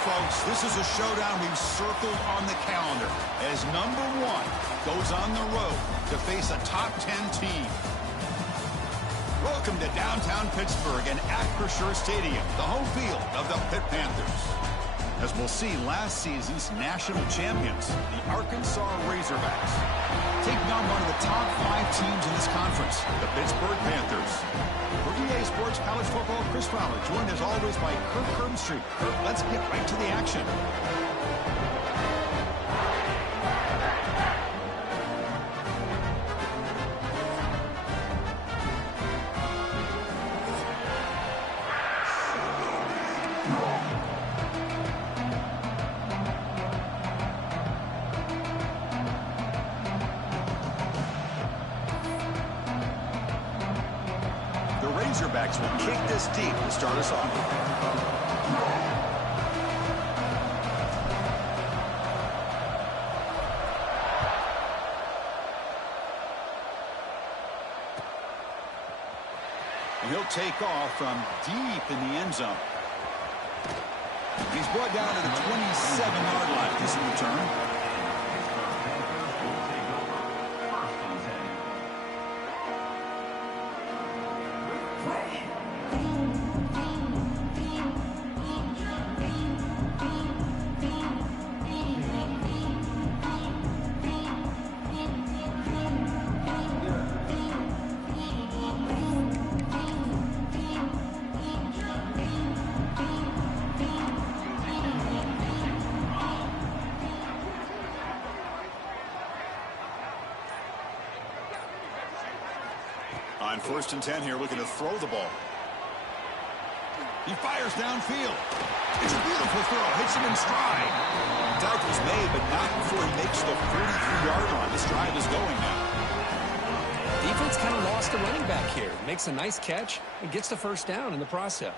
folks, this is a showdown we've circled on the calendar as number 1 goes on the road to face a top 10 team. Welcome to downtown Pittsburgh and Acrisure Stadium, the home field of the Pitt Panthers. As we'll see, last season's national champions, the Arkansas Razorbacks, taking on one of the top 5 teams in this conference, the Pittsburgh Panthers. For EA Sports College Football, Chris Fowler, joined as always by Kirk Herbstreit. Kirk, let's get right to the action. Razorbacks will kick this deep to start us off. And he'll take off from deep in the end zone. He's brought down to the 27-yard line. This in return. On 1st and 10 here, looking to throw the ball. He fires downfield. It's a beautiful throw. Hits him in stride. Tackle's made, but not before he makes the 43-yard line. This drive is going now. Defense kind of lost the running back here. Makes a nice catch and gets the first down in the process.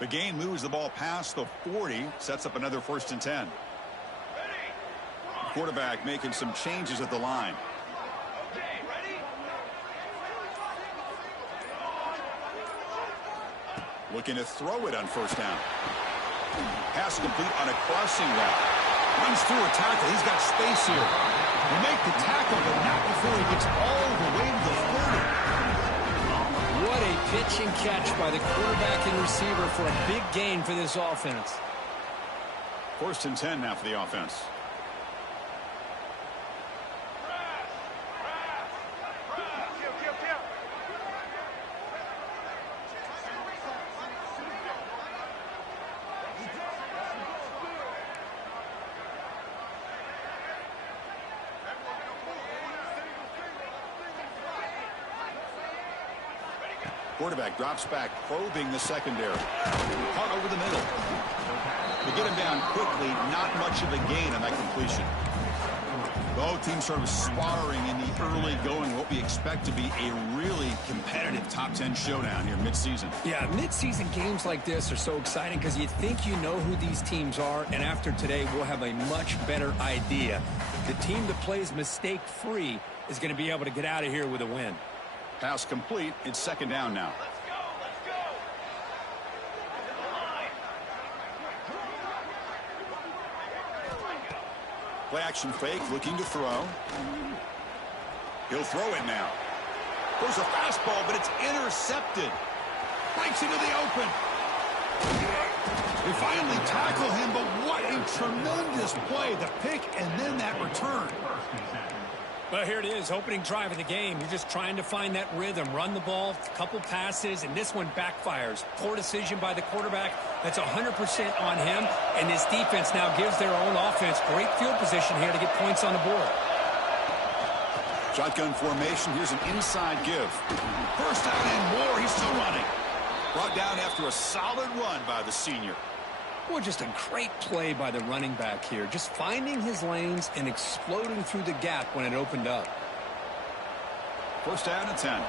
The gain moves the ball past the 40, sets up another 1st and 10. Quarterback making some changes at the line. Looking to throw it on 1st down. Pass complete on a crossing route. Runs through a tackle. He's got space here. He'll make the tackle, but not before he gets all the way to the 30. What a pitch and catch by the quarterback and receiver for a big gain for this offense. 1st and 10 now for the offense. Quarterback drops back, probing the secondary. Caught over the middle. To get him down quickly, not much of a gain on that completion. Both teams sort of sparring in the early going, what we expect to be a really competitive top 10 showdown here mid-season. Yeah, mid-season games like this are so exciting because you think you know who these teams are, and after today, we'll have a much better idea. The team that plays mistake-free is going to be able to get out of here with a win. Pass complete. It's 2nd down now. Let's go. Play action fake, looking to throw. He'll throw it now. Goes a fastball, but it's intercepted. Breaks into the open. They finally tackle him, but what a tremendous play. The pick and then that return. Well, here it is, opening drive of the game. You're just trying to find that rhythm, run the ball, a couple passes, and this one backfires. Poor decision by the quarterback. That's 100% on him, and this defense now gives their own offense great field position here to get points on the board. Shotgun formation. Here's an inside give. 1st down and more. He's still running. Brought down after a solid run by the senior. Well, just a great play by the running back here. Just finding his lanes and exploding through the gap when it opened up. 1st down and 10.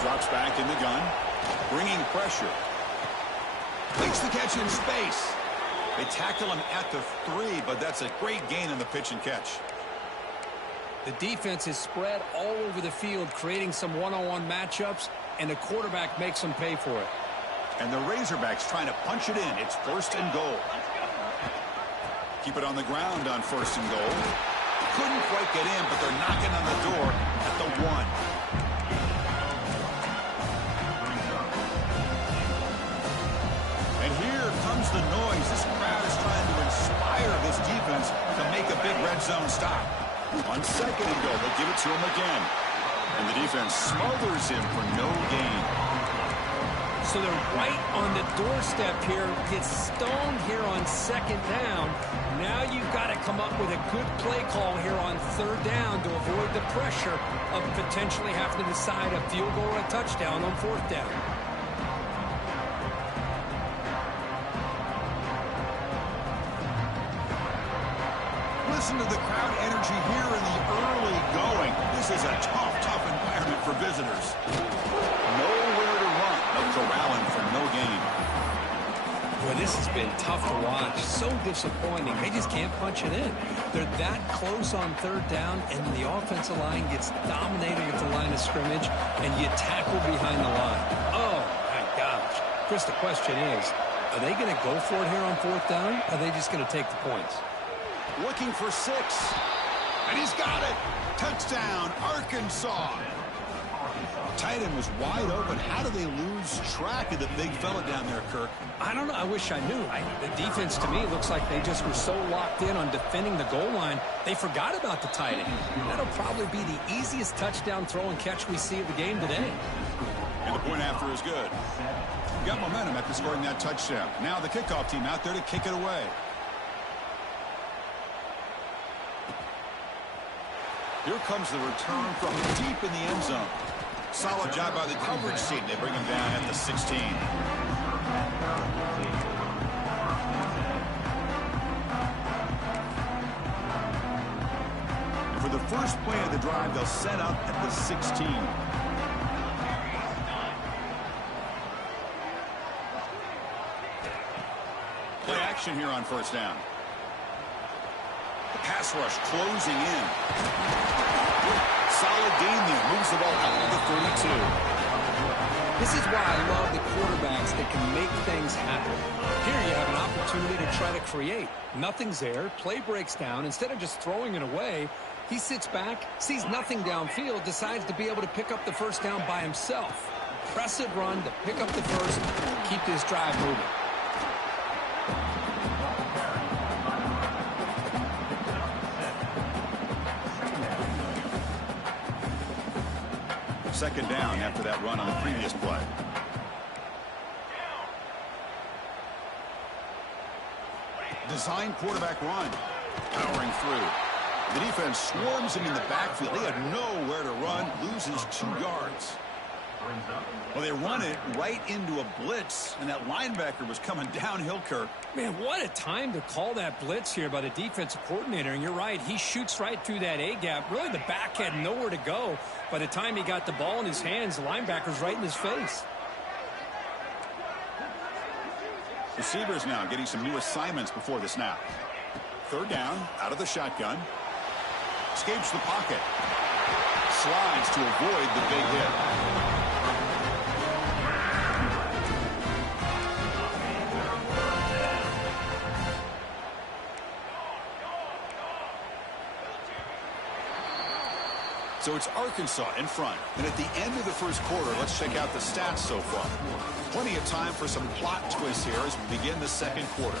drops back in the gun, bringing pressure. Makes the catch in space. They tackle him at the 3, but that's a great gain on the pitch and catch. The defense is spread all over the field, creating some one-on-one matchups, and the quarterback makes them pay for it. And the Razorbacks trying to punch it in. It's 1st and goal. Keep it on the ground on 1st and goal. Couldn't quite get in, but they're knocking on the door at the 1. And here comes the noise. This crowd is trying to inspire this defense to make a big red zone stop. On 2nd and goal, they'll give it to him again. And the defense smothers him for no gain. So they're right on the doorstep here. Gets stoned here on 2nd down. Now you've got to come up with a good play call here on 3rd down to avoid the pressure of potentially having to decide a field goal or a touchdown on 4th down. Listen to the crowd energy here in the early going. This is a tough environment for visitors. Nowhere to run. No corralling for no gain. Boy, this has been tough to watch. So disappointing. They just can't punch it in. They're that close on 3rd down, and the offensive line gets dominated at the line of scrimmage, and you tackle behind the line. Oh, my gosh. Chris, the question is, are they going to go for it here on 4th down, or are they just going to take the points? Looking for 6. And he's got it. Touchdown, Arkansas. Tight end was wide open. How do they lose track of the big fella down there, Kirk? I don't know. I wish I knew. The defense, to me, looks like they just were so locked in on defending the goal line, they forgot about the tight end. That'll probably be the easiest touchdown throw and catch we see of the game today. And the point after is good. Got momentum after scoring that touchdown. Now the kickoff team out there to kick it away. Here comes the return from deep in the end zone. Solid job by the coverage team. They bring him down at the 16. And for the first play of the drive, they'll set up at the 16. Play action here on 1st down. The pass rush closing in. Solid gain there. Moves the ball out to the 32. This is why I love the quarterbacks that can make things happen. Here you have an opportunity to try to create. Nothing's there. Play breaks down. Instead of just throwing it away, he sits back, sees nothing downfield, decides to be able to pick up the 1st down by himself. Impressive run to pick up the 1st, keep this drive moving. Second down after that run on the previous play. Design quarterback run. Powering through. The defense swarms him in the backfield. He had nowhere to run. Loses 2 yards. Well, they run it right into a blitz, and that linebacker was coming downhill, Kirk. Man, what a time to call that blitz here by the defensive coordinator. And you're right, he shoots right through that A-gap. Really, the back had nowhere to go. By the time he got the ball in his hands, the linebacker's right in his face. Receivers now getting some new assignments before the snap. 3rd down, out of the shotgun. Escapes the pocket. Slides to avoid the big hit. So it's Arkansas in front. And at the end of the first quarter, let's check out the stats so far. Plenty of time for some plot twists here as we begin the second quarter.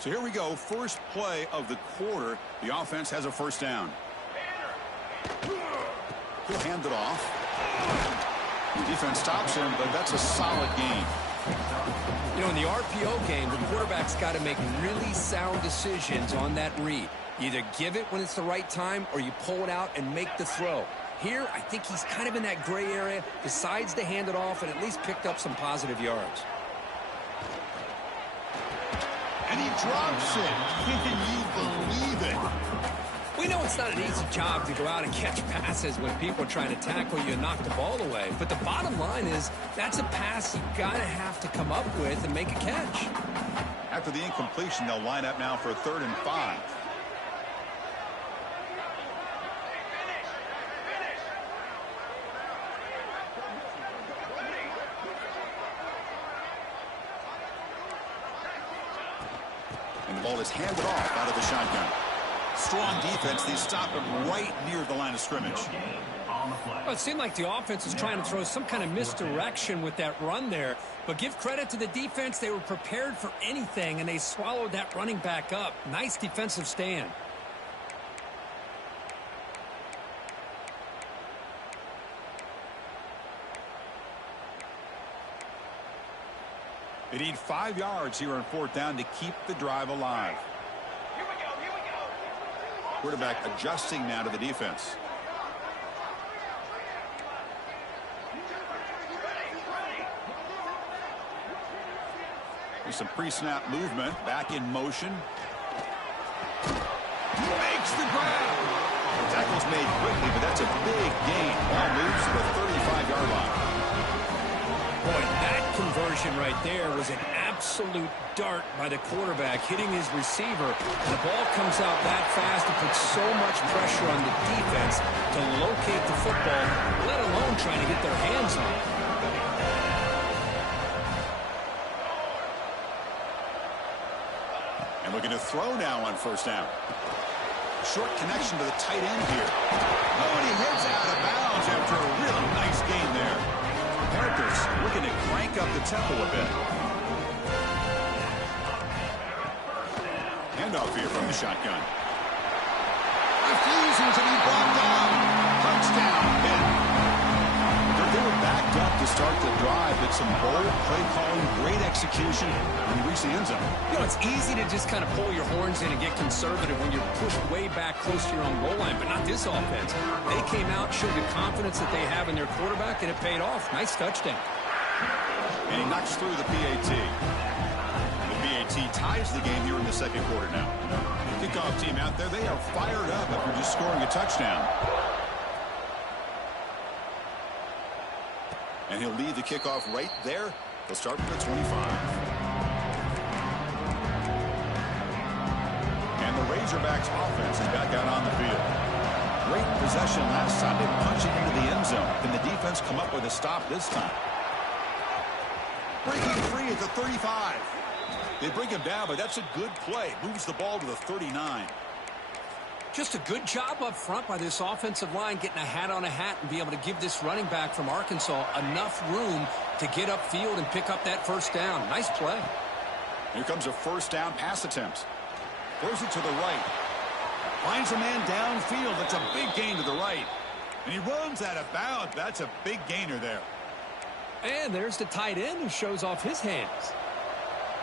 So here we go. First play of the quarter. The offense has a 1st down. He'll hand it off. Defense stops him, but that's a solid gain. You know, in the RPO game, the quarterback's got to make really sound decisions on that read. You either give it when it's the right time or you pull it out and make the throw. Here, I think he's kind of in that gray area, decides to hand it off and at least picked up some positive yards. And he drops it. Can you believe it? We know it's not an easy job to go out and catch passes when people are trying to tackle you and knock the ball away. But the bottom line is that's a pass you got to have to come up with and make a catch. After the incompletion, they'll line up now for 3rd and 5. And the ball is handed off out of the shotgun. Strong defense. They stop him right near the line of scrimmage. Well, it seemed like the offense was trying to throw some kind of misdirection with that run there. But give credit to the defense. They were prepared for anything, and they swallowed that running back up. Nice defensive stand. They need 5 yards here on 4th down to keep the drive alive. Quarterback adjusting now to the defense. There's some pre-snap movement. Back in motion. Makes the grab. Tackle's made quickly, but that's a big gain. Ball moves to the 35-yard line. Boy, that conversion right there was an absolute dart by the quarterback hitting his receiver. And the ball comes out that fast and puts so much pressure on the defense to locate the football, let alone trying to get their hands on it. And looking to throw now on 1st down. Short connection to the tight end here. Oh, and he hits out of bounds after a really nice gain there. Panthers looking to crank up the tempo a bit. Handoff here from the shotgun. Refusing to be brought down. Touchdown, Pitt. They were backed up to start the drive, but some bold play calling, great execution, and reach the end zone. You know, it's easy to just kind of pull your horns in and get conservative when you're pushed way back close to your own goal line, but not this offense. They came out, showed the confidence that they have in their quarterback, and it paid off. Nice touchdown. And he knocks through the PAT. The PAT ties the game here in the 2nd quarter now. Kickoff team out there, they are fired up after just scoring a touchdown. And he'll lead the kickoff right there. He'll start from the 25. And the Razorbacks offense is back out on the field. Great possession last time. They punch it into the end zone. Can the defense come up with a stop this time? Breaking free at the 35. They bring him down, but that's a good play. Moves the ball to the 39. Just a good job up front by this offensive line, getting a hat on a hat and be able to give this running back from Arkansas enough room to get upfield and pick up that 1st down. Nice play. Here comes a 1st down pass attempt. Throws it to the right. Finds a man downfield. That's a big gain to the right. And he runs out of bounds. That's a big gainer there. And there's the tight end who shows off his hands.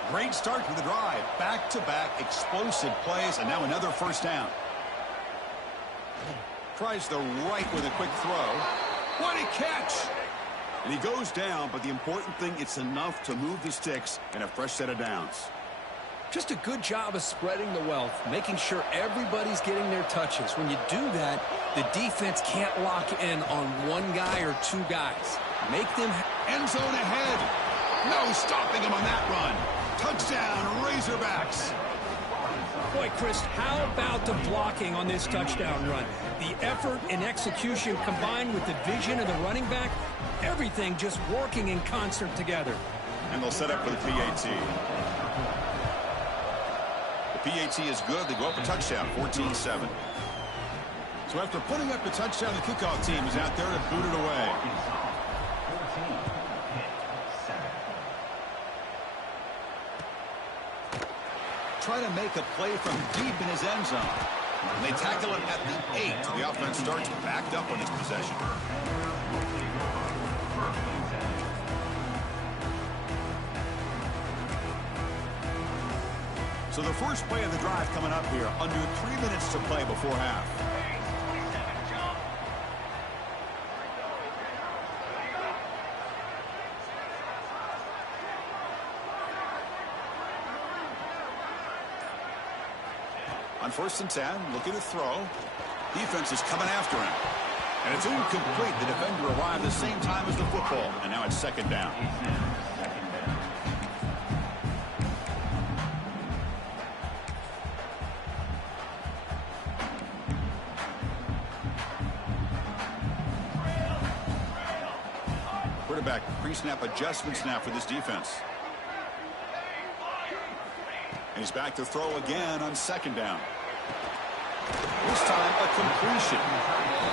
Great start to the drive. Back-to-back explosive plays, and now another 1st down. Tries the right with a quick throw. What a catch! And he goes down, but the important thing, it's enough to move the sticks and a fresh set of downs. Just a good job of spreading the wealth, making sure everybody's getting their touches. When you do that, the defense can't lock in on one guy or 2 guys. Make them end zone ahead. No stopping him on that run. Touchdown, Razorbacks. Boy, Chris, how about the blocking on this touchdown run? The effort and execution combined with the vision of the running back, everything just working in concert together. And they'll set up for the PAT. The PAT is good. They go up a touchdown, 14-7. So after putting up the touchdown, the kickoff team is out there to boot it away. Trying to make a play from deep in his end zone. And they tackle him at the 8. The offense starts backed up on this possession. So the first play of the drive coming up here. Under 3 minutes to play before half. On 1st and 10, looking to throw. Defense is coming after him. And it's incomplete. The defender arrived the same time as the football. And now it's 2nd down. Quarterback pre-snap adjustments now for this defense. And he's back to throw again on 2nd down. This time a completion.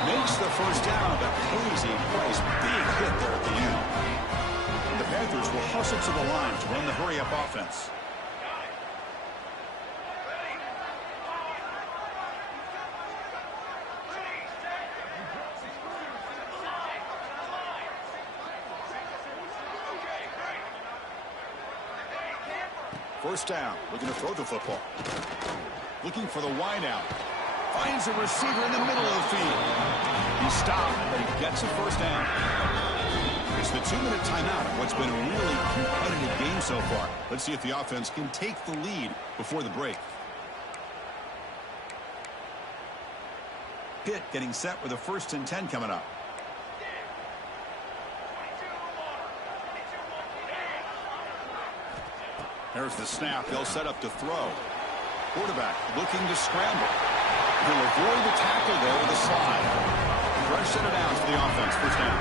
Makes the 1st down, but Hazy plays big hit there at the end. And the Panthers will hustle to the line to run the hurry-up offense. First down, looking to throw the football. Looking for the wideout. Finds a receiver in the middle of the field. He stopped, but he gets a 1st down. It's the 2-minute timeout of what's been a really competitive game so far. Let's see if the offense can take the lead before the break. Pitt getting set with a 1st and 10 coming up. There's the snap. They'll set up to throw. Quarterback looking to scramble. He'll avoid the tackle there with a slide. Fresh set of downs for the offense. 1st down.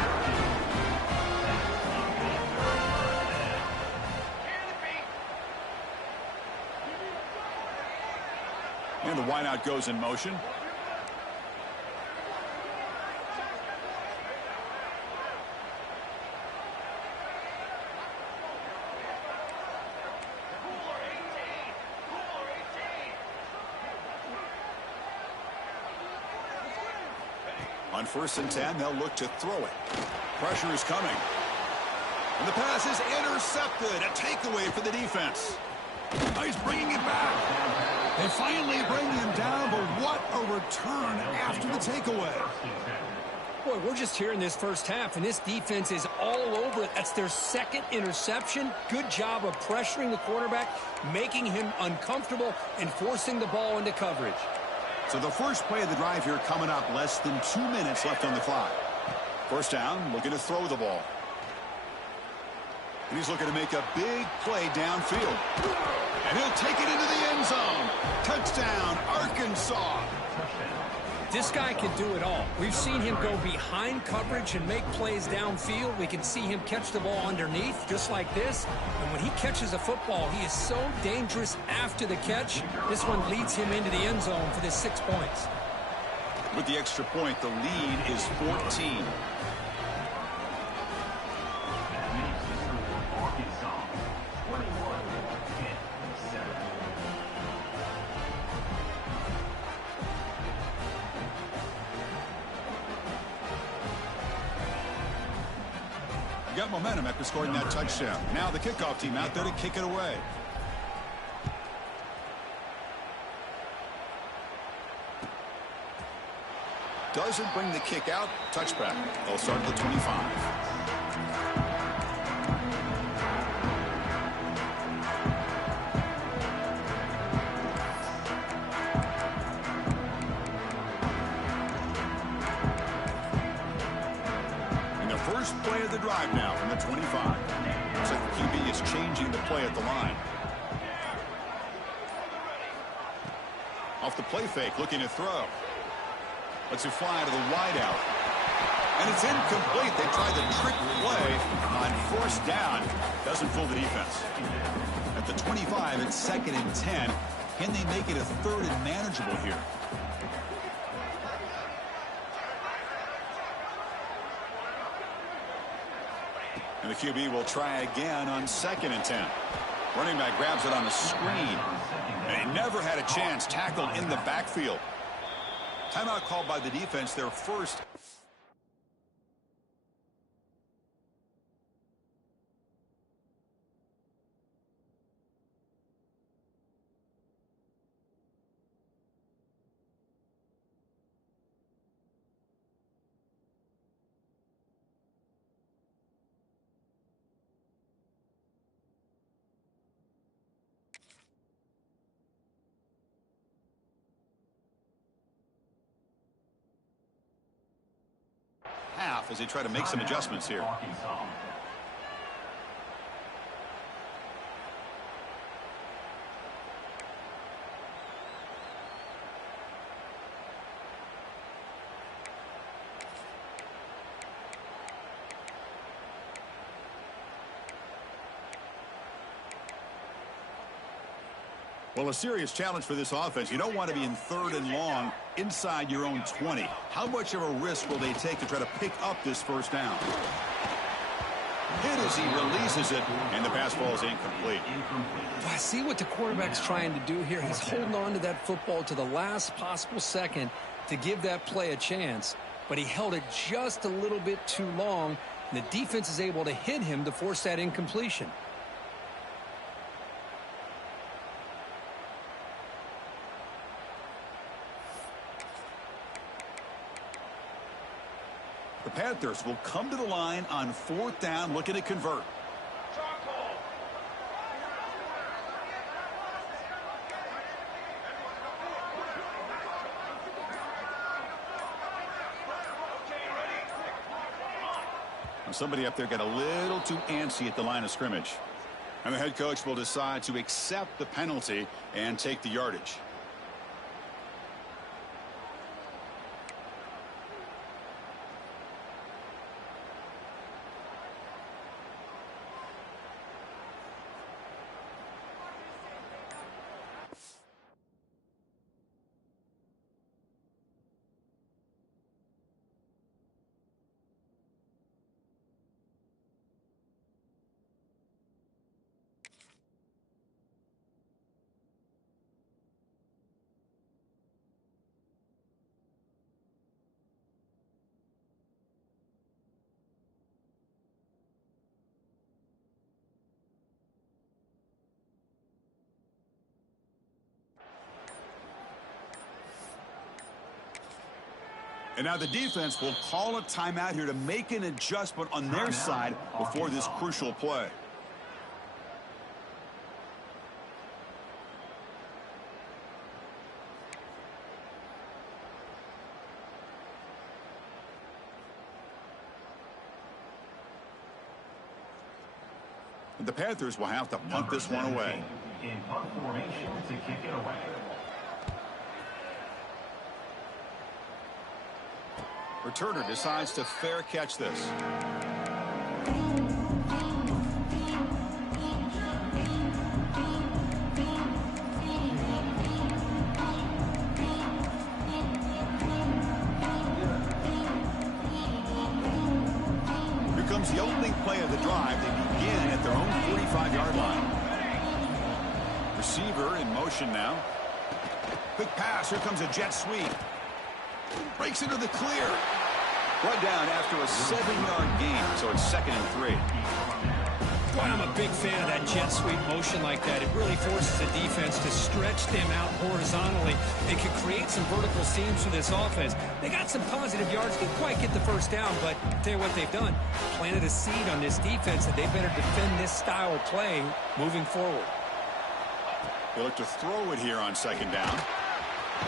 And the wideout goes in motion. On 1st and 10, they'll look to throw it. Pressure is coming. And the pass is intercepted. A takeaway for the defense. Oh, he's bringing it back. They finally bring him down, but what a return after the takeaway. Boy, we're just here in this 1st half, and this defense is all over it. That's their 2nd interception. Good job of pressuring the quarterback, making him uncomfortable, and forcing the ball into coverage. So the first play of the drive here coming up, less than 2 minutes left on the clock. 1st down, looking to throw the ball. And he's looking to make a big play downfield. And he'll take it into the end zone. Touchdown, Arkansas. This guy can do it all. We've seen him go behind coverage and make plays downfield. We can see him catch the ball underneath, just like this. And when he catches a football, he is so dangerous after the catch. This one leads him into the end zone for this 6 points. With the extra point, the lead is 14. Got momentum after scoring that touchdown. Now the kickoff team out there to kick it away. Doesn't bring the kick out. Touchback. They'll start at the 25. First play of the drive now from the 25. Looks like the QB is changing the play at the line. Off the play fake, looking to throw. Lets it fly to the wideout. And it's incomplete. They tried the trick play on 1st down. Doesn't fool the defense. At the 25, it's 2nd and 10. Can they make it a 3rd and manageable here? And the QB will try again on 2nd and 10. Running back grabs it on the screen. And he never had a chance. Tackle in the backfield. Timeout called by the defense, their first. off as they try to make some adjustments here. Well, a serious challenge for this offense. You don't want to be in 3rd and long inside your own 20. How much of a risk will they take to try to pick up this first down? Hit as he releases it, and the pass falls incomplete. I see what the quarterback's trying to do here. He's holding on to that football to the last possible second to give that play a chance, but he held it just a little bit too long, and the defense is able to hit him to force that incompletion. The Panthers will come to the line on 4th down, looking to convert. Somebody up there got a little too antsy at the line of scrimmage. And the head coach will decide to accept the penalty and take the yardage. And now the defense will call a timeout here to make an adjustment on their side before this crucial play. The Panthers will have to punt this one away. In punt formation to kick it away. Returner decides to fair catch this. Here comes the opening play of the drive. They begin at their own 45-yard line. Receiver in motion now. Quick pass. Here comes a jet sweep. Breaks into the clear. Brought down after a 7-yard gain, so it's 2nd and 3. Boy, I'm a big fan of that jet sweep motion like that. It really forces the defense to stretch them out horizontally. It can create some vertical seams for this offense. They got some positive yards. Didn't quite get the first down, but I'll tell you what they've done. Planted a seed on this defense that they better defend this style of play moving forward. They look to throw it here on 2nd down.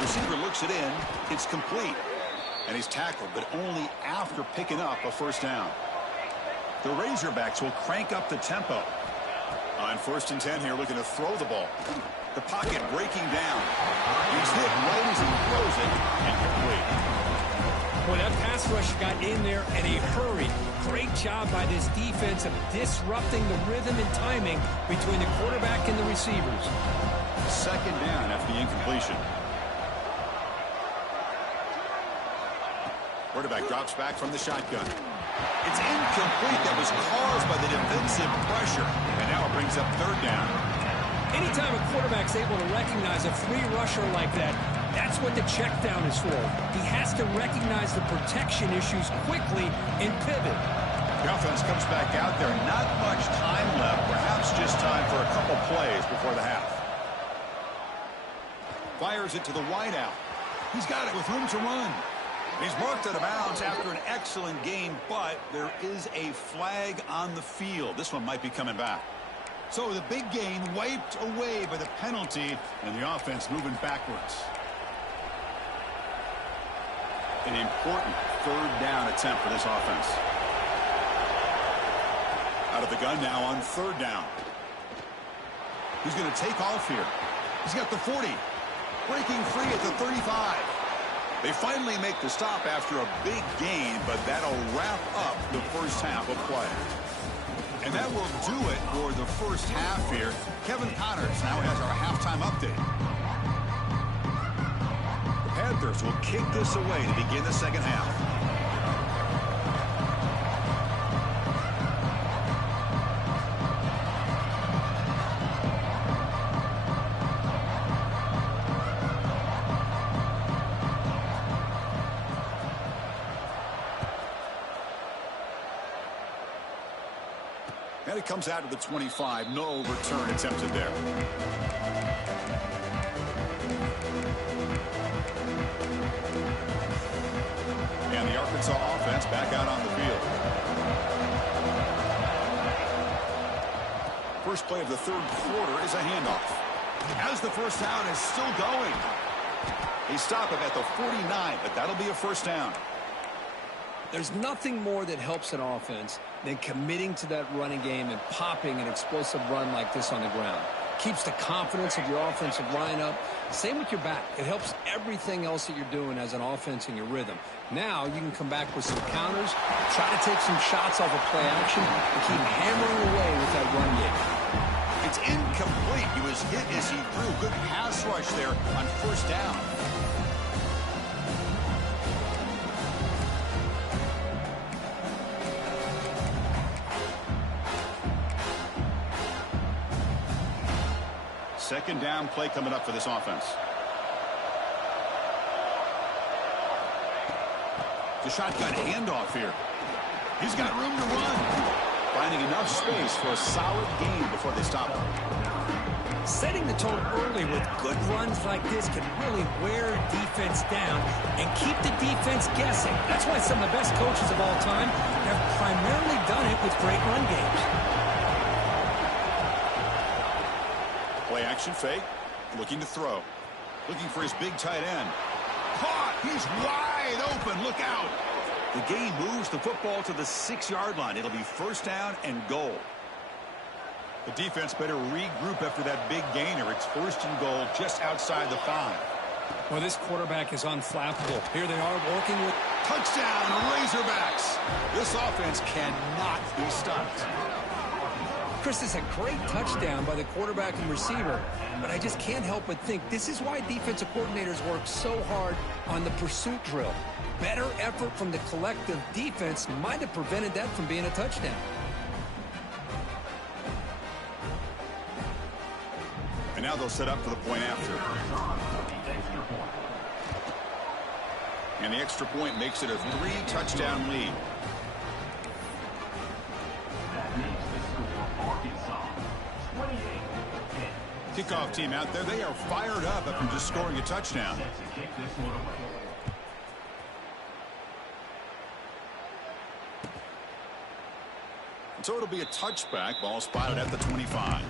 Receiver looks it in. It's complete. And he's tackled, but only after picking up a first down. The Razorbacks will crank up the tempo. On 1st and 10 here, looking to throw the ball. The pocket breaking down. He's hit right as he throws it. Incomplete. Boy, that pass rush got in there in a hurry. Great job by this defense of disrupting the rhythm and timing between the quarterback and the receivers. 2nd down after the incompletion. Quarterback drops back from the shotgun. It's incomplete. That was caused by the defensive pressure. And now it brings up 3rd down. Anytime a quarterback's able to recognize a free rusher like that, that's what the check down is for. He has to recognize the protection issues quickly and pivot. The offense comes back out there. Not much time left. Perhaps just time for a couple plays before the half. Fires it to the wideout. He's got it with room to run. He's marked out of bounds after an excellent game, but there is a flag on the field. This one might be coming back. So the big gain wiped away by the penalty, and the offense moving backwards. An important third down attempt for this offense. Out of the gun now on third down. He's going to take off here. He's got the 40. Breaking free at the 35. They finally make the stop after a big gain, but that'll wrap up the first half of play. And that will do it for the first half here. Kevin Connors now has our halftime update. The Panthers will kick this away to begin the second half. And it comes out to the 25. No return attempted there. And the Arkansas offense back out on the field. First play of the third quarter is a handoff. As the first down is still going. They stop him at the 49, but that'll be a first down. There's nothing more that helps an offense than committing to that running game and popping an explosive run like this on the ground. Keeps the confidence of your offensive line up. Same with your back. It helps everything else that you're doing as an offense in your rhythm. Now you can come back with some counters, try to take some shots off of play action, and keep hammering away with that run game. It's incomplete. He was hit as he threw. Good pass rush there on first down. Second down play coming up for this offense. The shotgun handoff here. He's got room to run. Finding enough space for a solid gain before they stop him. Setting the tone early with good runs like this can really wear defense down and keep the defense guessing. That's why some of the best coaches of all time have primarily done it with great run games. Play action fake. Looking to throw. Looking for his big tight end. Caught. He's wide open. Look out. The game moves the football to the 6-yard line. It'll be first down and goal. The defense better regroup after that big gainer. It's first and goal just outside the 5. Well, this quarterback is unflappable. Here they are working with touchdown Razorbacks. This offense cannot be stopped. Chris, is a great touchdown by the quarterback and receiver, but I just can't help but think this is why defensive coordinators work so hard on the pursuit drill. Better effort from the collective defense might have prevented that from being a touchdown. And now they'll set up for the point after. And the extra point makes it a 3-touchdown lead. Kickoff team out there, they are fired up after just scoring a touchdown. So it'll be a touchback. Ball spotted at the 25.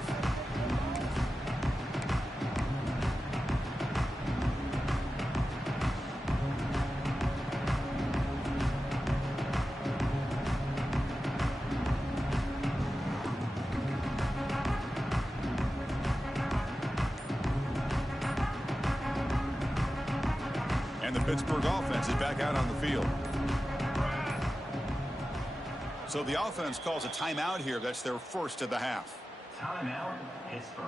And the Pittsburgh offense is back out on the field. So the offense calls a timeout here. That's their first of the half. Timeout, Pittsburgh.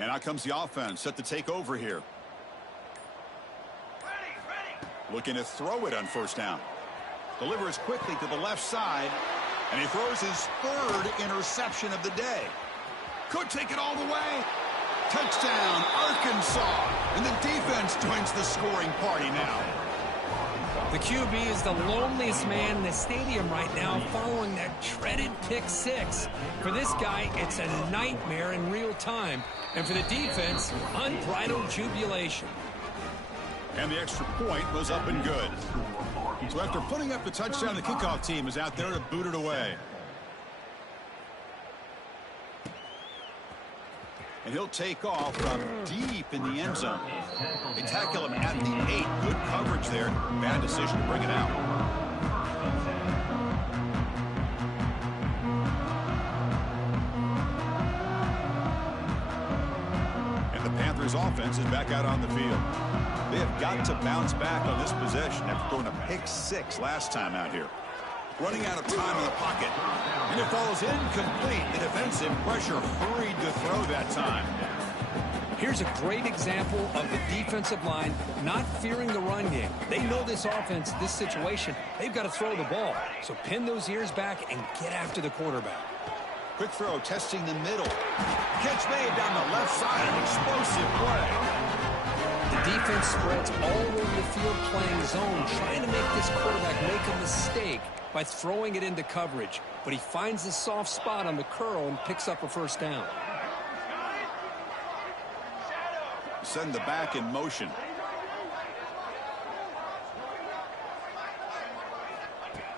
And out comes the offense, set to take over here. Looking to throw it on first down. Delivers quickly to the left side. And he throws his third interception of the day. Could take it all the way. Touchdown, Arkansas. And the defense joins the scoring party now. The QB is the loneliest man in the stadium right now following that dreaded pick six. For this guy, it's a nightmare in real time. And for the defense, unbridled jubilation. And the extra point was up and good. So after putting up the touchdown, the kickoff team is out there to boot it away. And he'll take off from deep in the end zone. They tackle him at the 8. Good coverage there. Bad decision to bring it out. And the Panthers offense is back out on the field. They have got to bounce back on this possession after throwing a pick 6 last time out here. Running out of time in the pocket. And it falls incomplete. The defensive pressure hurried to throw that time. Here's a great example of the defensive line not fearing the run game. They know this offense, this situation, they've got to throw the ball. So pin those ears back and get after the quarterback. Quick throw, testing the middle. Catch made down the left side, an explosive play. The defense spreads all over the field playing zone, trying to make this quarterback make a mistake by throwing it into coverage. But he finds the soft spot on the curl and picks up a first down. Send the back in motion.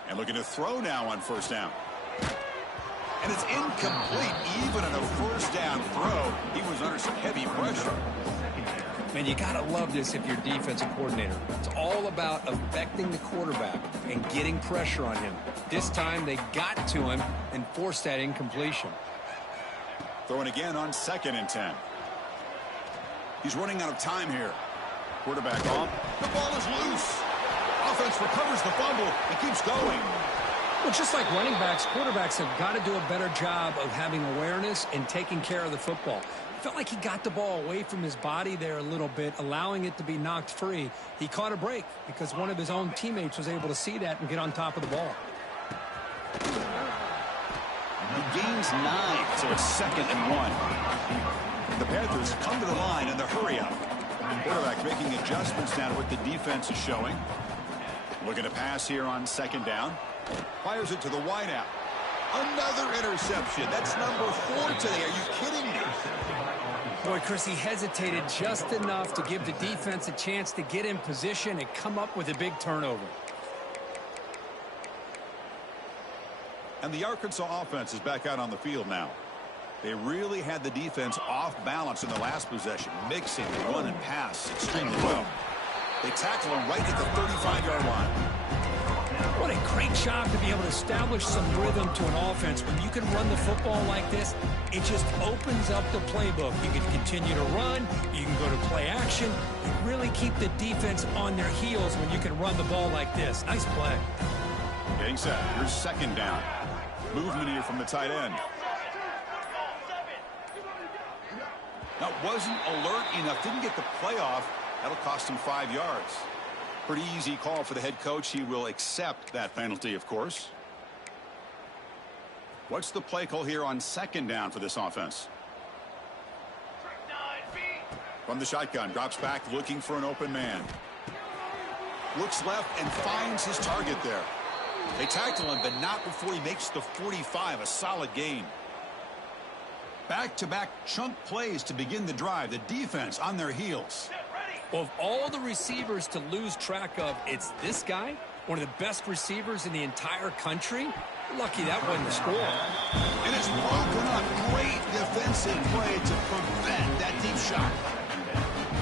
And looking to throw now on first down. And it's incomplete. Even on a first down throw, he was under some heavy pressure. Man, you got to love this if you're defensive coordinator. It's all about affecting the quarterback and getting pressure on him. This time they got to him and forced that incompletion. Throwing again on 2nd and 10. He's running out of time here. Quarterback on. The ball is loose. Offense recovers the fumble and keeps going. Well, just like running backs, quarterbacks have got to do a better job of having awareness and taking care of the football. Felt like he got the ball away from his body there a little bit, allowing it to be knocked free. He caught a break because one of his own teammates was able to see that and get on top of the ball. He gains 9, so it's 2nd and 1. The Panthers come to the line in the hurry-up. Quarterback making adjustments now to what the defense is showing. Looking to pass here on 2nd down. Fires it to the wideout. Another interception. That's number 4 today. Are you kidding me? Boy, Chris, he hesitated just enough to give the defense a chance to get in position and come up with a big turnover. And the Arkansas offense is back out on the field now. They really had the defense off balance in the last possession, mixing the run and pass extremely well. They tackle him right at the 35-yard line. What a great job to be able to establish some rhythm to an offense. When you can run the football like this, it just opens up the playbook. You can continue to run. You can go to play action. You really keep the defense on their heels when you can run the ball like this. Nice play. Getting set. Here's 2nd down. Movement here from the tight end. Now, wasn't alert enough. Didn't get the play off. That'll cost him 5 yards. Pretty easy call for the head coach. He will accept that penalty, of course. What's the play call here on 2nd down for this offense? From the shotgun, drops back looking for an open man. Looks left and finds his target there. They tackle him, but not before he makes the 45, a solid gain. Back-to-back chunk plays to begin the drive. The defense on their heels. Well, of all the receivers to lose track of, it's this guy, one of the best receivers in the entire country. Lucky that wasn't a score. And it's broken up. Great defensive play to prevent that deep shot.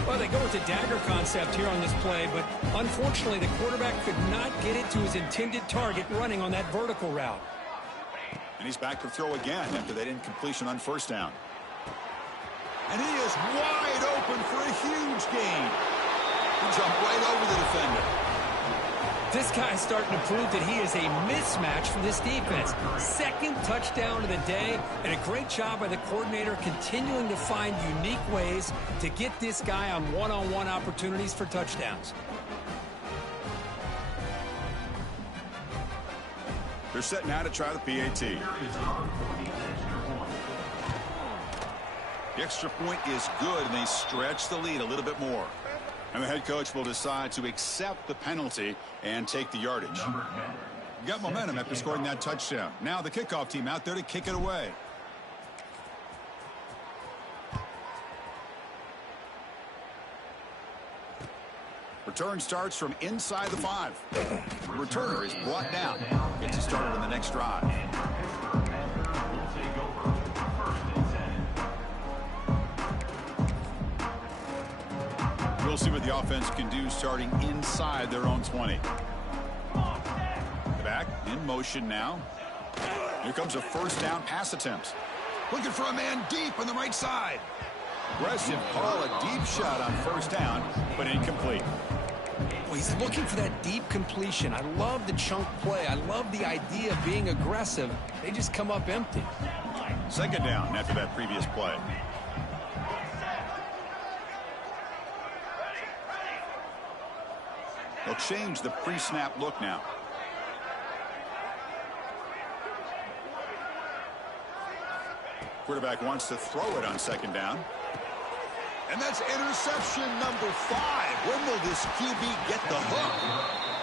Well, they go with the dagger concept here on this play, but unfortunately the quarterback could not get it to his intended target running on that vertical route. And he's back to throw again after that incompletion on first down. And he is wide open for a huge gain. He jumped right over the defender. This guy's starting to prove that he is a mismatch for this defense. 2nd touchdown of the day, and a great job by the coordinator continuing to find unique ways to get this guy on one-on-one opportunities for touchdowns. They're set now to try the PAT. The extra point is good, and they stretch the lead a little bit more. And the head coach will decide to accept the penalty and take the yardage. Got momentum after scoring that touchdown. Now the kickoff team out there to kick it away. Return starts from inside the 5. The returner is brought down. Gets it started on the next drive. We'll see what the offense can do starting inside their own 20. The back in motion now. Here comes a first down pass attempt. Looking for a man deep on the right side. Aggressive call, a deep shot on first down, but incomplete. Well, he's looking for that deep completion. I love the chunk play. I love the idea of being aggressive. They just come up empty. Second down after that previous play. They'll change the pre-snap look now. Quarterback wants to throw it on second down. And that's interception number 5. When will this QB get the hook?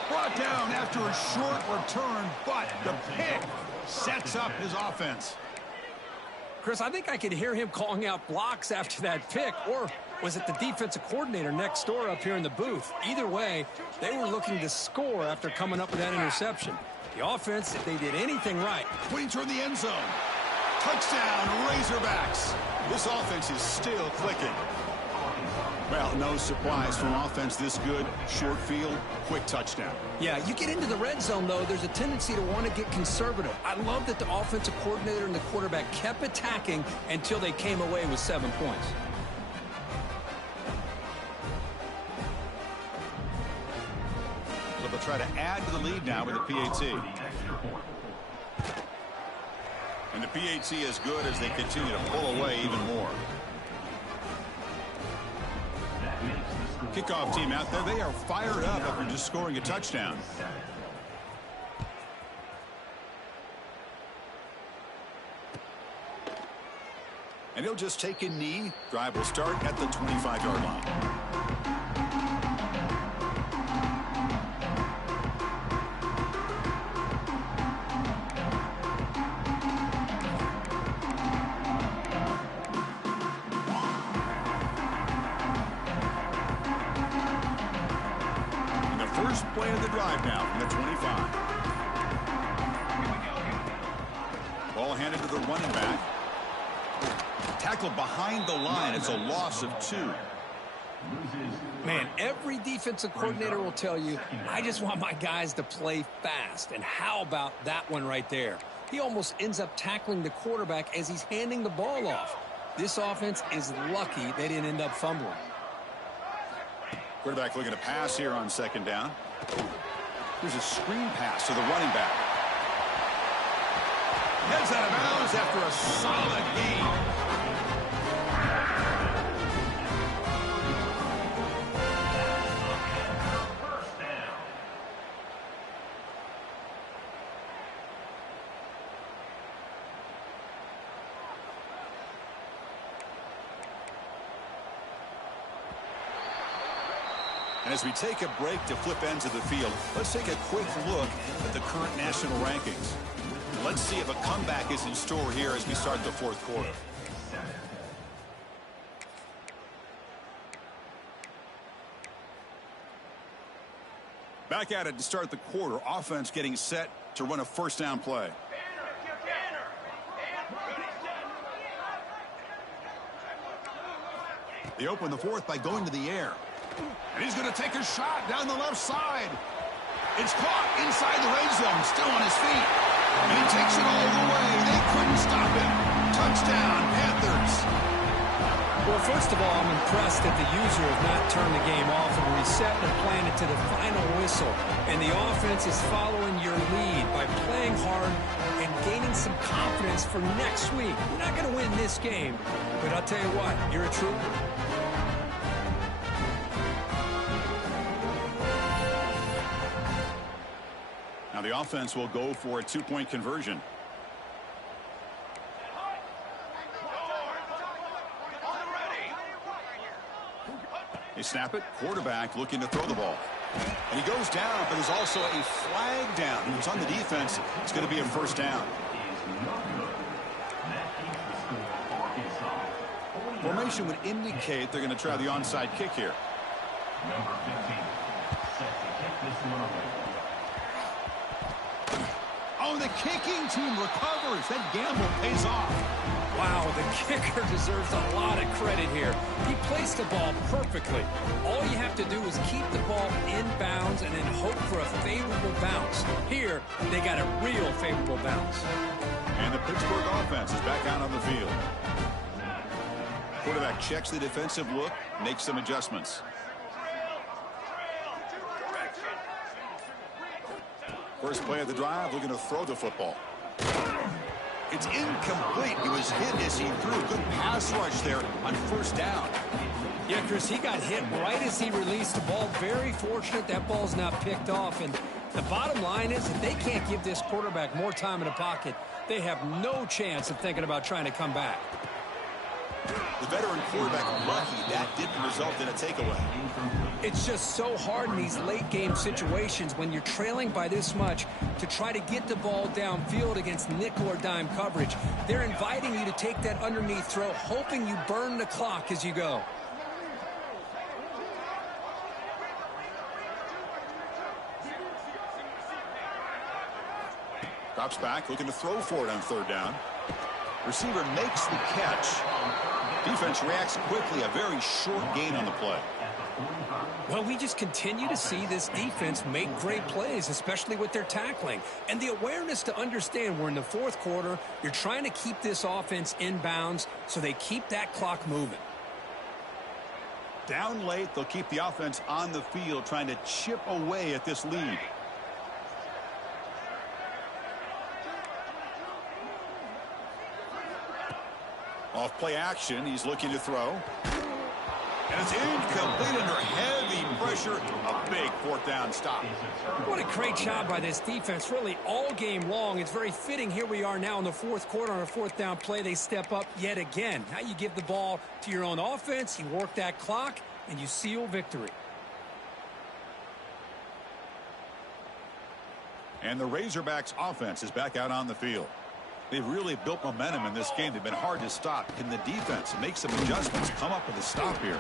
Brought down after a short return, but the pick sets up his offense. Chris, I think I could hear him calling out blocks after that pick, or was it the defensive coordinator next door up here in the booth? Either way, they were looking to score after coming up with that interception. The offense, if they did anything right. Putting toward the end zone. Touchdown, Razorbacks. This offense is still clicking. Well, no surprise from offense this good. Short field, quick touchdown. Yeah, you get into the red zone, though, there's a tendency to want to get conservative. I love that the offensive coordinator and the quarterback kept attacking until they came away with 7 points. So they'll try to add to the lead now with the PAT. And the PAT is good as they continue to pull away even more. Kickoff team out there, they are fired up after just scoring a touchdown. And he'll just take a knee. Drive will start at the 25-yard line. Play of the drive now from the 25. Ball handed to the running back. Tackled behind the line. It's a loss of 2. Man, every defensive coordinator will tell you, I just want my guys to play fast. And how about that one right there? He almost ends up tackling the quarterback as he's handing the ball off. This offense is lucky they didn't end up fumbling. Quarterback looking to pass here on second down. Here's a screen pass to the running back. Heads out of bounds after a solid game. And as we take a break to flip ends of the field, let's take a quick look at the current national rankings. Let's see if a comeback is in store here as we start the fourth quarter. Back at it to start the quarter. Offense getting set to run a first down play. They open the fourth by going to the air. And he's going to take a shot down the left side. It's caught inside the red zone, still on his feet. And he takes it all the way. They couldn't stop him. Touchdown, Panthers. Well, first of all, I'm impressed that the user has not turned the game off and reset and planned it to the final whistle. And the offense is following your lead by playing hard and gaining some confidence for next week. We're not going to win this game, but I'll tell you what, you're a trooper. Now the offense will go for a two-point conversion. They snap it. Quarterback looking to throw the ball. And he goes down, but there's also a flag down. He was on the defense. It's going to be a first down. Formation would indicate they're going to try the onside kick here. Number 15, set to kick this one away. Oh, the kicking team recovers. That gamble pays off. Wow, the kicker deserves a lot of credit here. He placed the ball perfectly. All you have to do is keep the ball in bounds and then hope for a favorable bounce. Here, they got a real favorable bounce. And the Pittsburgh offense is back out on the field. Quarterback checks the defensive look, makes some adjustments. First play of the drive, looking to throw the football. It's incomplete. He was hit as he threw. Good pass rush there on first down. Yeah, Chris, he got hit right as he released the ball. Very fortunate that ball's not picked off. And the bottom line is that they can't give this quarterback more time in the pocket. They have no chance of thinking about trying to come back. The veteran quarterback lucky that didn't result in a takeaway. It's just so hard in these late game situations when you're trailing by this much to try to get the ball downfield against nickel or dime coverage. They're inviting you to take that underneath throw, hoping you burn the clock as you go. Drops back, looking to throw for it on third down. Receiver makes the catch. Defense reacts quickly. A very short gain on the play. Well, we just continue to see this defense make great plays, especially with their tackling. And the awareness to understand we're in the fourth quarter. You're trying to keep this offense in bounds so they keep that clock moving. Down late, they'll keep the offense on the field, trying to chip away at this lead. Off play action, he's looking to throw. And it's incomplete under heavy pressure. A big fourth down stop. What a great job by this defense, really all game long. It's very fitting. Here we are now in the fourth quarter on a fourth down play. They step up yet again. Now you give the ball to your own offense, you work that clock, and you seal victory. And the Razorbacks offense is back out on the field. They've really built momentum in this game. They've been hard to stop. Can the defense make some adjustments, come up with a stop here?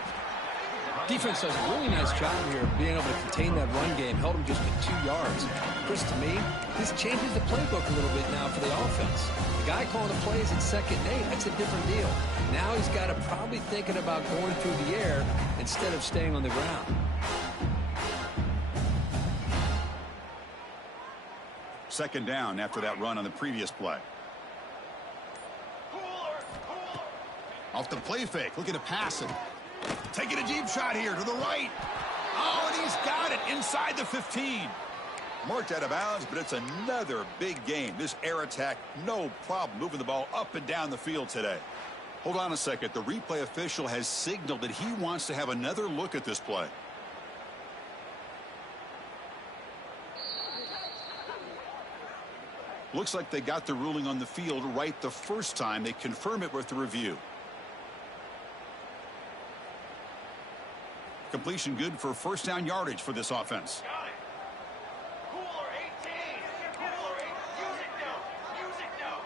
Defense does a really nice job here of being able to contain that run game. Held them just with 2 yards. Chris, to me, this changes the playbook a little bit now for the offense. The guy calling the plays at 2nd and 8, that's a different deal. Now he's got to probably thinking about going through the air instead of staying on the ground. Second down after that run on the previous play. Off the play fake, looking to pass it. Taking a deep shot here to the right. Oh, and he's got it inside the 15. Marked out of bounds, but it's another big game. This air attack, no problem moving the ball up and down the field today. Hold on a second. The replay official has signaled that he wants to have another look at this play. Looks like they got the ruling on the field right the first time. They confirm it with the review. Completion good for first down yardage for this offense. Got it. Cooler 18. Cooler 8. Use it now. Use it now.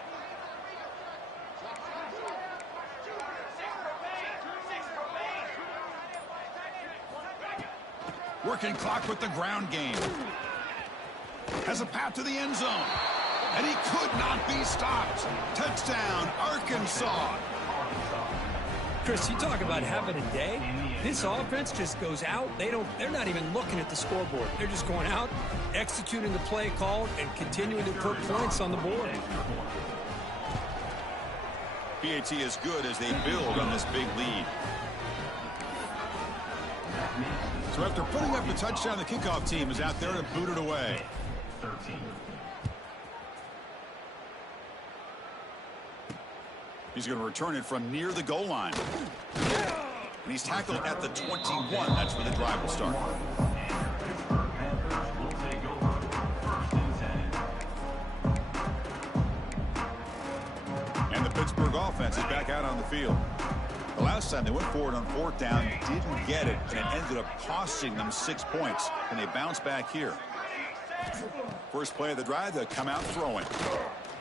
6 for Maine. Working clock with the ground game. Has a path to the end zone. And he could not be stopped. Touchdown, Arkansas. Chris, you talk about having a day. This offense just goes out. They're not even looking at the scoreboard. They're just going out, executing the play called, and continuing to put points on the board. PAT is good as they build on this big lead. So after putting up the touchdown, the kickoff team is out there to boot it away. 13. He's going to return it from near the goal line. And he's tackled at the 21. That's where the drive will start. Pittsburgh Panthers will take over 1st and 10. And the Pittsburgh offense is back out on the field. The Last time they went forward on 4th down, didn't get it, and it ended up costing them 6 points. And they bounce back here. First play of the drive, they'll come out throwing.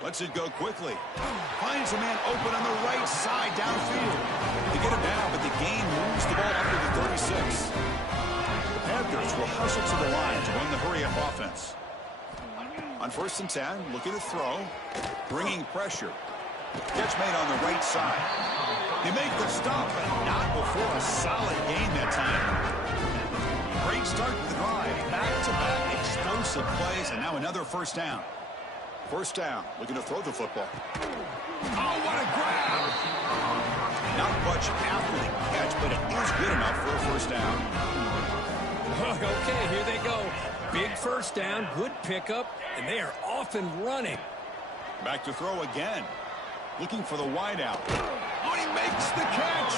Lets it go quickly. Finds a man open on the right side downfield. They get him down, but the gain moves the ball up to the 36. The Panthers will hustle to the line to run the hurry-up offense. On 1st and 10, looking to throw. Bringing pressure. Catch made on the right side. They make the stop, but not before a solid gain that time. Great start to the drive. Back-to-back explosive plays, and now another 1st down. 1st down, looking to throw the football. Oh, what a grab! Not much after the catch, but it is good enough for a 1st down. Okay, here they go. Big 1st down, good pickup, and they are off and running. Back to throw again. Looking for the wideout. Oh, he makes the catch!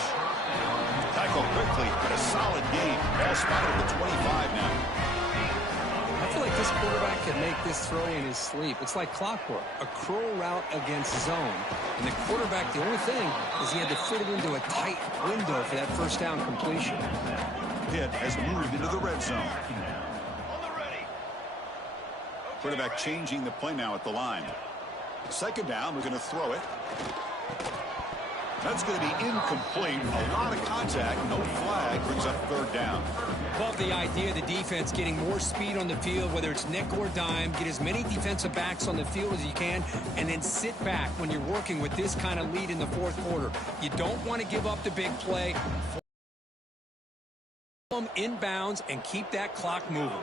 Tackle quickly, but a solid gain. Ball spotted at the 25 now. I feel like this quarterback can make this throw in his sleep. It's like clockwork. A curl route against zone. And the quarterback, the only thing is he had to fit it into a tight window for that 1st down completion. Pitt has moved into the red zone. Quarterback changing the play now at the line. 2nd down, we're going to throw it. That's going to be incomplete. A lot of contact, no flag, brings up 3rd down. Love the idea of the defense getting more speed on the field, whether it's nickel or dime. Get as many defensive backs on the field as you can, and then sit back when you're working with this kind of lead in the 4th quarter. You don't want to give up the big play. Inbounds and keep that clock moving.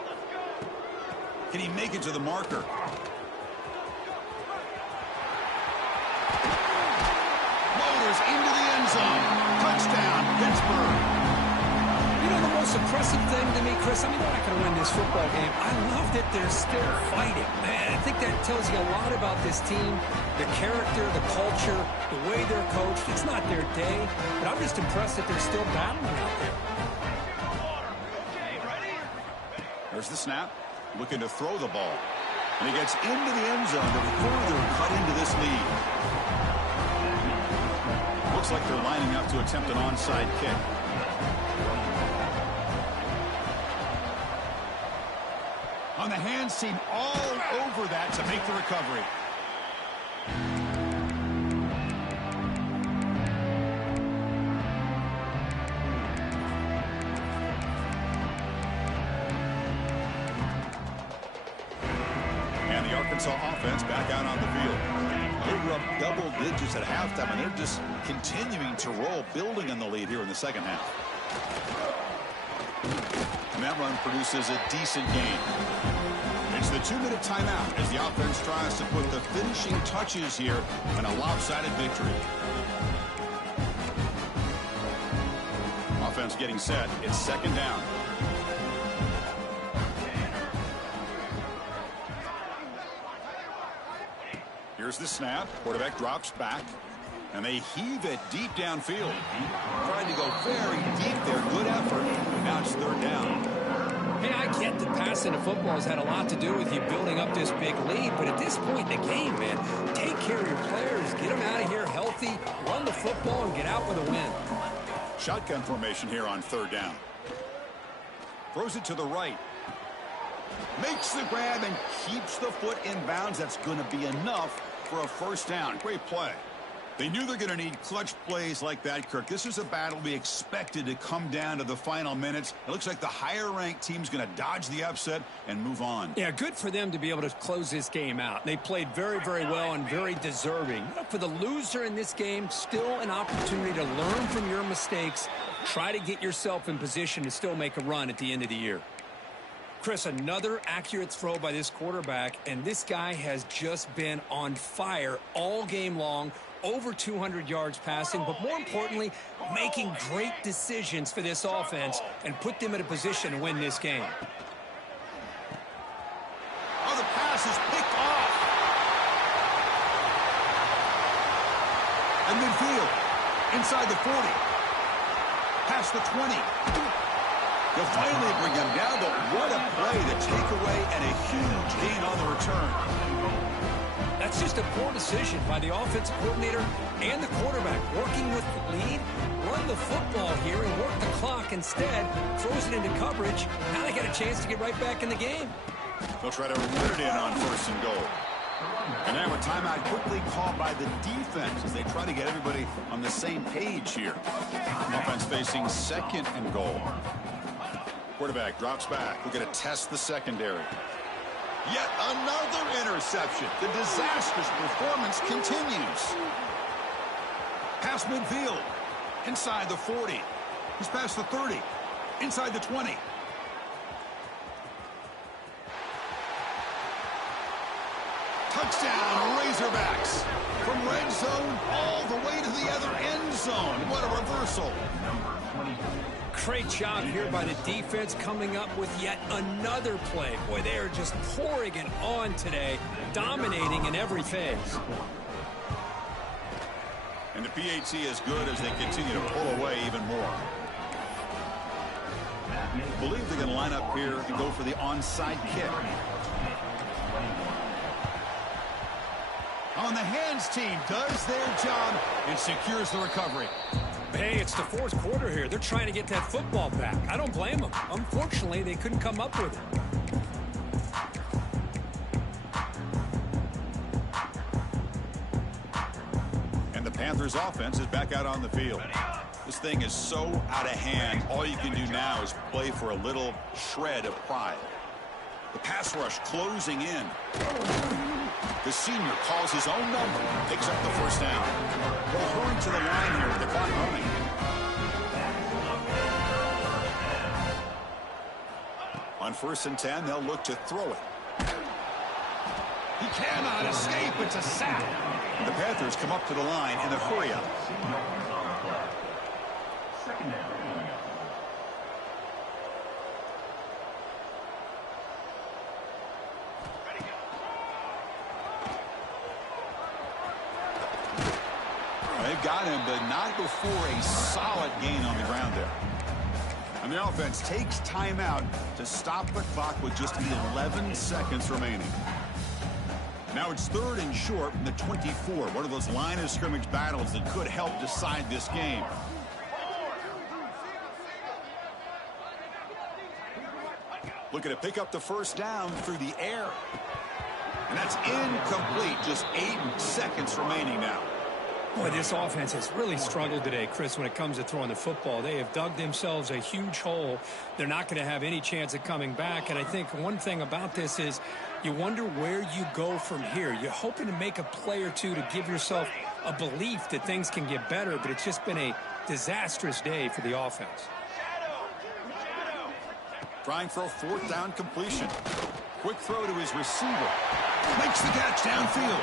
Can he make it to the marker? Motors into the end zone. Touchdown, Pittsburgh. You know the most impressive thing to me, Chris? I mean, they're not going to win this football game. I love that they're still fighting. Man, I think that tells you a lot about this team, the character, the culture, the way they're coached. It's not their day, but I'm just impressed that they're still battling out there. There's the snap. Looking to throw the ball. And he gets into the end zone to further cut into this lead. Looks like they're lining up to attempt an onside kick. On the hands team all over that to make the recovery. Arkansas offense back out on the field. They were up double digits at halftime, and they're just continuing to roll, building on the lead here in the 2nd half. And that run produces a decent gain. It's the 2-minute timeout as the offense tries to put the finishing touches here on a lopsided victory. Offense getting set. It's 2nd down. Here's the snap. Quarterback drops back. And they heave it deep downfield. Trying to go very deep there. Good effort. Now it's 3rd down. Hey, I get that passing the football has had a lot to do with you building up this big lead. But at this point in the game, man, take care of your players. Get them out of here healthy. Run the football and get out with a win. Shotgun formation here on 3rd down. Throws it to the right. Makes the grab and keeps the foot in bounds. That's going to be enough for a 1st down. Great play. They knew they're going to need clutch plays like that, Kirk. This is a battle we expected to come down to the final minutes. It looks like the higher-ranked team's going to dodge the upset and move on. Yeah, good for them to be able to close this game out. They played very, very well and very deserving. For the loser in this game, still an opportunity to learn from your mistakes. Try to get yourself in position to still make a run at the end of the year. Chris, another accurate throw by this quarterback, and this guy has just been on fire all game long. Over 200 yards passing, but more importantly, making great decisions for this offense and put them in a position to win this game. Oh, the pass is picked off. And midfield, inside the 40, past the 20. They'll finally bring him down, but what a play, the takeaway, and a huge gain on the return. That's just a poor decision by the offensive coordinator and the quarterback. Working with the lead, run the football here and work the clock instead. Throws it into coverage. Now they got a chance to get right back in the game. They'll try to run it in on 1st and goal. And now a timeout quickly called by the defense as they try to get everybody on the same page here. Offense facing 2nd and goal. Quarterback drops back. We're going to test the secondary. Yet another interception. The disastrous performance continues. Pass midfield. Inside the 40. He's past the 30. Inside the 20. Touchdown, Razorbacks. From red zone all the way to the other end zone. What a reversal. Great job here by the defense coming up with yet another play. Boy, they are just pouring it on today, dominating in every phase. And the PAT is good as they continue to pull away even more. I believe they're going to line up here and go for the onside kick. On the hands team does their job and secures the recovery. Hey, it's the 4th quarter here. They're trying to get that football back. I don't blame them. Unfortunately, they couldn't come up with it. And the Panthers offense is back out on the field. This thing is so out of hand. All you can do now is play for a little shred of pride. The pass rush closing in. The senior calls his own number, picks up the 1st down. They'll hurry to the line here with the clock running. On 1st and 10, they'll look to throw it. He cannot escape. It's a sack. The Panthers come up to the line in the hurry-up. They've got him, but not before a solid gain on the ground there. And the offense takes timeout to stop the clock with just 11 seconds remaining. Now it's 3rd and short from the 24. One of those line of scrimmage battles that could help decide this game. Looking to pick up the 1st down through the air. And that's incomplete. Just 8 seconds remaining now. Boy, this offense has really struggled today, Chris, when it comes to throwing the football. They have dug themselves a huge hole. They're not going to have any chance of coming back. And I think one thing about this is you wonder where you go from here. You're hoping to make a play or two to give yourself a belief that things can get better, but it's just been a disastrous day for the offense. Trying for a 4th down completion. Quick throw to his receiver. Makes the catch downfield.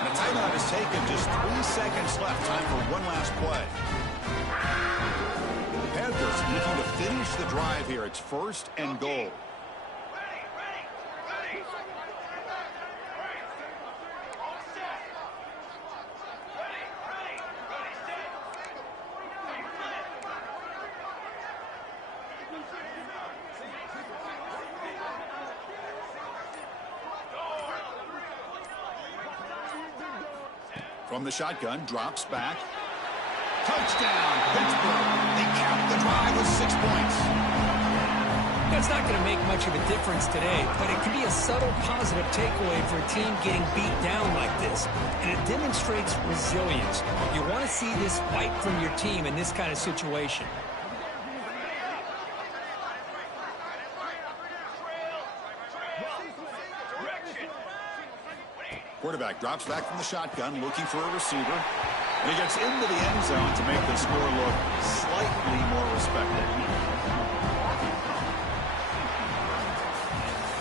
And a timeout is taken. Just 3 seconds left. Time for one last play. The Panthers looking to finish the drive here. It's 1st and goal. From the shotgun, drops back. Touchdown, Pittsburgh. They cap the drive with 6 points. That's not going to make much of a difference today, but it can be a subtle positive takeaway for a team getting beat down like this. And it demonstrates resilience. You want to see this fight from your team in this kind of situation. Quarterback drops back from the shotgun, looking for a receiver. And he gets into the end zone to make the score look slightly more respectable.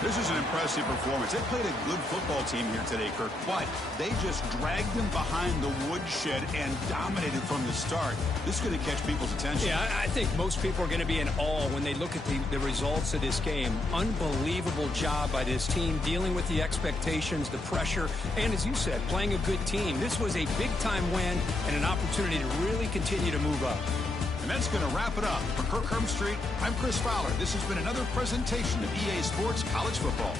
This is an impressive performance. They played a good football team here today, Kirk, but they just dragged them behind the woodshed and dominated from the start. This is going to catch people's attention. Yeah, I think most people are going to be in awe when they look at the results of this game. Unbelievable job by this team, dealing with the expectations, the pressure, and as you said, playing a good team. This was a big-time win and an opportunity to really continue to move up. And that's going to wrap it up. For Kirk Street, I'm Chris Fowler. This has been another presentation of EA Sports College Football.